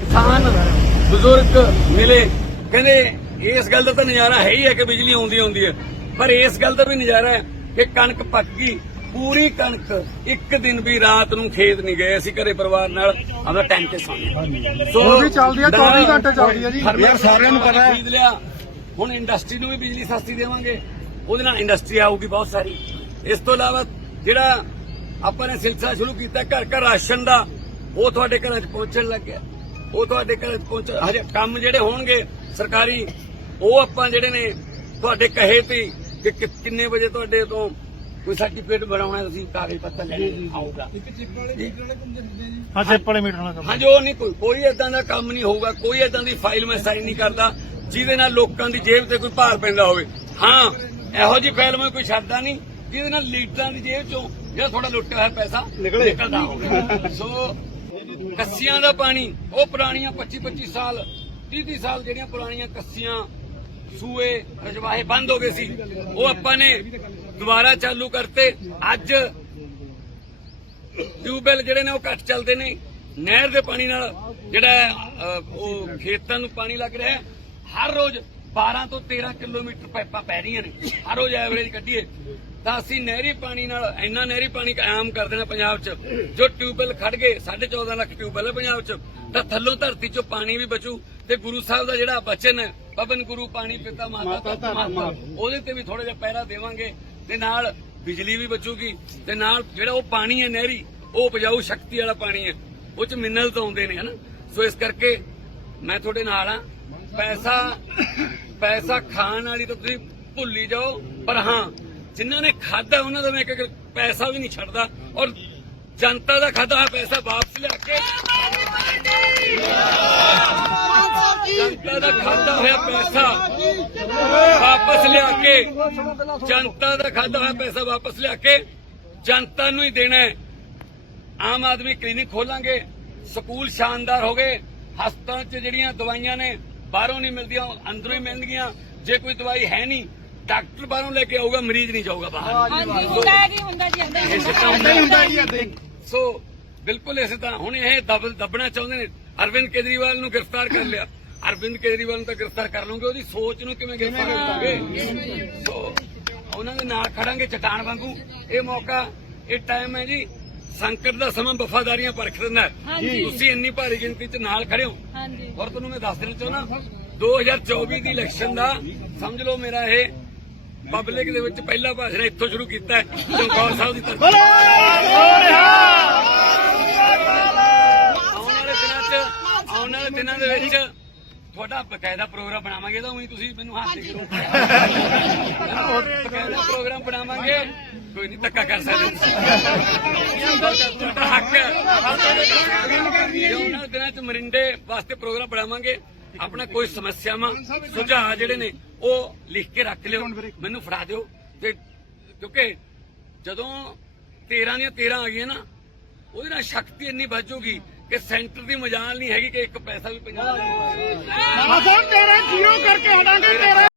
ਕਿਸਾਨ ਬਜ਼ੁਰਗ ਮਿਲੇ। ਕਹਿੰਦੇ ਇਸ ਗੱਲ ਦਾ ਤਾਂ ਨਜ਼ਾਰਾ ਹੈ ਹੀ ਹੈ ਕਿ ਬਿਜਲੀ ਆਉਂਦੀ ਆਉਂਦੀ ਹੈ। ਪਰ ਇਸ ਗੱਲ ਦਾ ਵੀ ਨਜ਼ਾਰਾ ਹੈ ਕਿ ਕਣਕ ਪੱਕ ਗਈ। ਪੂਰੀ ਕਣਕ ਇੱਕ ਦਿਨ ਵੀ ਰਾਤ ਨੂੰ ਖੇਤ ਨਹੀਂ ਗਏ ਅਸੀਂ ਘਰੇ ਪਰਿਵਾਰ ਨਾਲ। ਆਪਣਾ ਟਾਈਮ ਤੇ ਸੌਂ ਸੋ ਉਹ ਵੀ ਚੱਲਦੀ ਆ, 24 ਘੰਟੇ ਚੱਲਦੀ ਆ ਜੀ। ਯਾਰ ਸਾਰਿਆਂ ਨੂੰ ਪਤਾ ਖਰੀਦ ਲਿਆ। ਹੁਣ ਇੰਡਸਟਰੀ ਨੂੰ ਵੀ ਬਿਜਲੀ ਸਸਤੀ ਦੇਵਾਂਗੇ। ਉਹਦੇ ਨਾਲ ਇੰਡਸਟਰੀ ਆਊਗੀ ਬਹੁਤ ਸਾਰੀ। ਇਸ ਤੋਂ ਇਲਾਵਾ ਜਿਹੜਾ ਆਪਾਂ ਨੇ ਸਿਲਸਿਲਾ ਸ਼ੁਰੂ ਕੀਤਾ ਘਰ ਘਰ ਰਾਸ਼ਨ ਦਾ ਉਹ ਤੁਹਾਡੇ ਘਰਾਂ 'ਚ ਪਹੁੰਚਣ ਲੱਗ ਗਿਆ। ਉਹ ਤੁਹਾਡੇ ਘਰਾਂ 'ਚ ਪਹੁੰਚ ਹਜੇ ਕੰਮ ਜਿਹੜੇ ਹੋਣਗੇ ਸਰਕਾਰੀ ਉਹ ਆਪਾਂ ਜਿਹੜੇ ਨੇ ਤੁਹਾਡੇ ਕਹੇ ਤੇ ਕਿ ਕਿੰਨੇ ਵਜੇ ਤੁਹਾਡੇ ਤੋਂ ਕੋਈ ਸਰਟੀਫਿਕੇਟ ਬਣਾਉਣਾ ਤੁਸੀਂ ਕਾਗਜ਼ ਪੱਤਰ ਲੈ ਕੇ ਆਊਗਾ। ਹਾਂ ਚਿੱਪ ਵਾਲੇ ਮੀਟਰ ਨਾਲ ਕੰਮ। ਹਾਂ ਜੋ ਨਹੀਂ ਕੋਈ ਕੋਈ ਏਦਾਂ ਦਾ ਕੰਮ ਨਹੀਂ ਹੋਊਗਾ ਕੋਈ ਏਦਾਂ ਦੀ ਫਾਈਲ ਮੈਂ ਸਾਈਨ ਨਹੀਂ ਕਰਦਾ ਜਿਹਦੇ ਨਾਲ ਲੋਕਾਂ ਦੀ ਜੇਬ ਤੇ ਕੋਈ ਭਾਰ ਪੈਂਦਾ ਹੋਵੇ। ਹਾਂ ਇਹੋ ਜੀ ਫਾਈਲ ਮੈਂ ਕੋਈ ਛੱਡਦਾ ਨਹੀਂ। ਜਿਹਦੇ ਨਾਲ ਲੀਡਰਾਂ ਦੀ ਜੇਬ ਚੋਂ ਜਿਹੜਾ ਥੋੜਾ ਲੁੱਟਿਆ ਹੋਇਆ ਪੈਸਾ ਨਿਕਲਦਾ ਹੋਵੇ ਸੋ ਕੱਸੀਆਂ ਦਾ ਪਾਣੀ ਉਹ ਪੁਰਾਣੀਆਂ 25 25 ਸਾਲ 30 30 ਸਾਲ ਜਿਹੜੀਆਂ ਪੁਰਾਣੀਆਂ ਕੱਸੀਆਂ ਸੂਏ ਰਜਵਾਹੇ ਬੰਦ ਹੋ ਗਏ ਸੀ ਉਹ ਆਪਾਂ ਨੇ ਦੁਬਾਰਾ ਚਾਲੂ ਕਰਤੇ। ਅੱਜ ਟਿਊਬਵੈਲ ਜਿਹੜੇ ਨੇ ਉਹ ਘੱਟ ਚੱਲਦੇ ਨੇ। ਨਹਿਰ ਦੇ ਪਾਣੀ ਨਾਲ ਜਿਹੜਾ ਉਹ ਖੇਤਾਂ ਨੂੰ ਪਾਣੀ ਲੱਗ ਰਿਹਾ ਹਰ ਰੋਜ਼ 12 ਤੋਂ 13 ਕਿਲੋਮੀਟਰ ਪਾਈਪਾਂ ਪੈ ਰਹੀਆਂ ਨੇ। ਹਰ ਰੋਜ਼ ਐਵਰੇਜ ਕੱਢੀਏ। ਤਾਂ ਅਸੀਂ ਨਹਿਰੀ ਪਾਣੀ ਨਾਲ ਇੰਨਾ ਨਹਿਰੀ ਪਾਣੀ ਕਾਇਮ ਕਰ ਦੇਣਾ ਪੰਜਾਬ 'ਚ। ਜੋ ਟਿਊਬਵੈਲ ਖੜ ਗਏ 14.5 ਲੱਖ ਟਿਊਬਵੈਲ ਹੈ ਪੰਜਾਬ 'ਚ। ਤਾਂ ਥੱਲੋਂ ਧਰਤੀ 'ਚੋਂ ਪਾਣੀ ਵੀ ਬਚੂ ਤੇ ਗੁਰੂ ਸਾਹਿਬ ਦਾ ਜਿਹੜਾ ਬਚਨ ਹੈ ਪਵਨ ਗੁਰੂ ਪਾਣੀ ਪਿਤਾ ਮਾਤਾ ਮਾਤਾ ਉਹਦੇ ਤੇ ਵੀ ਥੋੜਾ ਜਿਹਾ ਪਹਿਰਾ ਦੇਵਾਂਗੇ ਤੇ ਨਾਲ ਬਿਜਲੀ ਵੀ ਬਚੂਗੀ ਤੇ ਨਾਲ ਜਿਹੜਾ ਉਹ ਪਾਣੀ ਹੈ ਨਹਿਰੀ ਉਹ ਉਪਜਾਊ ਸ਼ਕਤੀ ਵਾਲਾ ਪਾਣੀ ਹੈ। ਉਹ ਚ ਮਿਨਰਲ ਤਾਂ ਆਉਂਦੇ ਨੇ ਹਨਾ? ਸੋ ਇਸ ਕਰਕੇ ਮੈਂ ਤੁਹਾਡੇ ਨਾਲ ਆ ਪੈਸਾ ਪੈਸਾ ਖਾਣ ਵਾਲੀ ਤਾਂ ਤੁਸੀਂ ਭੁੱਲ ਹੀ ਜਾਓ, ਪਰ ਹਾਂ, ਜਿਨ੍ਹਾਂ ਨੇ ਖਾਦਾ ਉਹਨਾਂ ਦਾ ਮੈਂ ਇੱਕ ਪੈਸਾ ਵੀ ਨਹੀਂ ਛੱਡਦਾ। ਔਰ ਜਨਤਾ ਦਾ ਖਾਦਾ ਹੋਇਆ ਪੈਸਾ ਵਾਪਸ ਲਿਆ ਕੇ। ਜਨਤਾ ਦਾ ਖਾਦਾ ਹੋਇਆ ਪੈਸਾ ਵਾਪਸ ਲਿਆ ਕੇ। ਜਨਤਾ ਦਾ ਖਾਦਾ ਹੋਇਆ ਪੈਸਾ ਵਾਪਸ ਲਿਆ ਕੇ। ਜਨਤਾ ਨੂੰ ਹੀ ਦੇਣਾ ਹੈ। ਆਮ ਆਦਮੀ ਕਲੀਨਿਕ ਖੋਲਾਂਗੇ, ਸਕੂਲ ਸ਼ਾਨਦਾਰ ਹੋ ਗਏ, ਹਸਪਤਾਲ 'ਚ ਜਿਹੜੀਆਂ ਦਵਾਈਆਂ ਨੇ ਬਾਹਰੋਂ ਨਹੀਂ ਮਿਲਦੀਆਂ ਅੰਦਰੋਂ ਹੀ ਮਿਲਣਗੀਆਂ। ਜੇ ਕੋਈ ਦਵਾਈ ਹੈ ਨਹੀਂ ਡਾਕਟਰ ਬਾਹਰੋਂ ਲੈ ਕੇ ਆਊਗਾ ਮਰੀਜ਼ ਨਹੀਂ ਜਾਊਗਾ ਬਾਹਰ। ਹਾਂਜੀ ਹੁੰਦਾ ਹੈ ਜੀ ਹੁੰਦਾ ਜੀ ਹੁੰਦਾ ਇਸੇ ਤਰ੍ਹਾਂ ਹੁੰਦਾ ਹੀ ਸੋ ਬਿਲਕੁਲ ਇਸੇ ਤਰ੍ਹਾਂ। ਹੁਣ ਇਹ ਦਬ ਦੱਬਣਾ ਚਾਹੁੰਦੇ ਨੇ। ਅਰਵਿੰਦ ਕੇਜਰੀਵਾਲ ਨੂੰ ਗ੍ਰਿਫਤਾਰ ਕਰ ਲਿਆ। ਅਰਵਿੰਦ ਕੇਜਰੀਵਾਲ ਨੂੰ ਤਾਂ ਗ੍ਰਿਫਤਾਰ ਕਰ ਲਓਗੇ ਉਹਦੀ ਸੋਚ ਨੂੰ ਕਿਵੇਂ ਗ੍ਰਿਫਤਾਰ ਕਰੋਗੇ? ਸੋ ਉਹਨਾਂ ਦੇ ਨਾਲ ਖੜਾਂਗੇ ਚਟਾਨ ਵਾਂਗੂ। ਇਹ ਮੌਕਾ ਇਹ ਟਾਈਮ ਹੈ ਜੀ। ਸੰਕਟ ਦਾ ਸਮਾਂ ਵਫਾਦਾਰੀਆਂ ਪਰਖ ਦਿੰਦਾ। ਤੁਸੀਂ ਇੰਨੀ ਭਾਰੀ ਗਿਣਤੀ 'ਚ ਨਾਲ ਖੜੇ ਹੋ। ਹਾਂਜੀ। ਔਰ ਤੁਹਾਨੂੰ ਮੈਂ ਦੱਸ ਦੇਣਾ ਚਾਹੁੰਦਾ 2024 ਦੀ ਇਲੈਕਸ਼ਨ ਦਾ ਸਮਝ ਲਓ ਮੇਰਾ ਇਹ ਪਬਲਿਕ ਦੇ ਵਿੱਚ ਪਹਿਲਾ ਭਾਸ਼ਣ ਇੱਥੋਂ ਸ਼ੁਰੂ ਕੀਤਾ ਹੈ ਚਮਕੌਰ ਸਾਹਿਬ ਦੀ ਤਰਫ ਆਉਣ ਵਾਲੇ ਦਿਨਾਂ 'ਚ ਆਉਣ ਵਾਲੇ ਦਿਨਾਂ ਦੇ ਵਿੱਚ ਤੁਹਾਡਾ ਬਕਾਇਦਾ ਪ੍ਰੋਗਰਾਮ ਬਣਾਵਾਂਗੇ ਤਾਂ ਉਹੀ ਤੁਸੀਂ ਮੈਨੂੰ ਹੱਥ ਦੇ ਕਰੋ ਬਕਾਇਦਾ ਪ੍ਰੋਗਰਾਮ ਬਣਾਵਾਂਗੇ। ਕੋਈ ਨਹੀਂ ਧੱਕਾ ਕਰ ਸਕਦੇ। ਤੁਹਾਡਾ ਹੱਕ ਹੈ। ਉਹਨਾਂ ਦਿਨਾਂ 'ਚ ਮਰਿੰਡੇ ਵਾਸਤੇ ਪ੍ਰੋਗਰਾਮ ਬਣਾਵਾਂਗੇ। ਆਪਣਾ ਕੋਈ ਸਮੱਸਿਆਵਾਂ ਸੁਝਾਅ ਜਿਹੜੇ ਨੇ ਉਹ ਲਿਖ ਕੇ ਰੱਖ ਲਿਓ। ਮੈਨੂੰ ਫੜਾ ਦਿਓ। ਤੇ ਕਿਉਂਕਿ ਜਦੋਂ 13 ਦੀਆਂ 13 ਆ ਗਈਆਂ ਨਾ ਉਹਦੇ ਨਾਲ ਸ਼ਕਤੀ ਇੰਨੀ ਵੱਜੂਗੀ ਕਿ ਸੈਂਟਰ ਦੀ ਮਜਾਲ ਨਹੀਂ ਹੈਗੀ ਕਿ ਇੱਕ ਪੈਸਾ ਵੀ ਪੰਜਾਬ ਨੂੰ ਤੇਰੇ ਜੀਓ ਕਰਕੇ ਹਟਾਂਗੇ, ਤੇਰੇ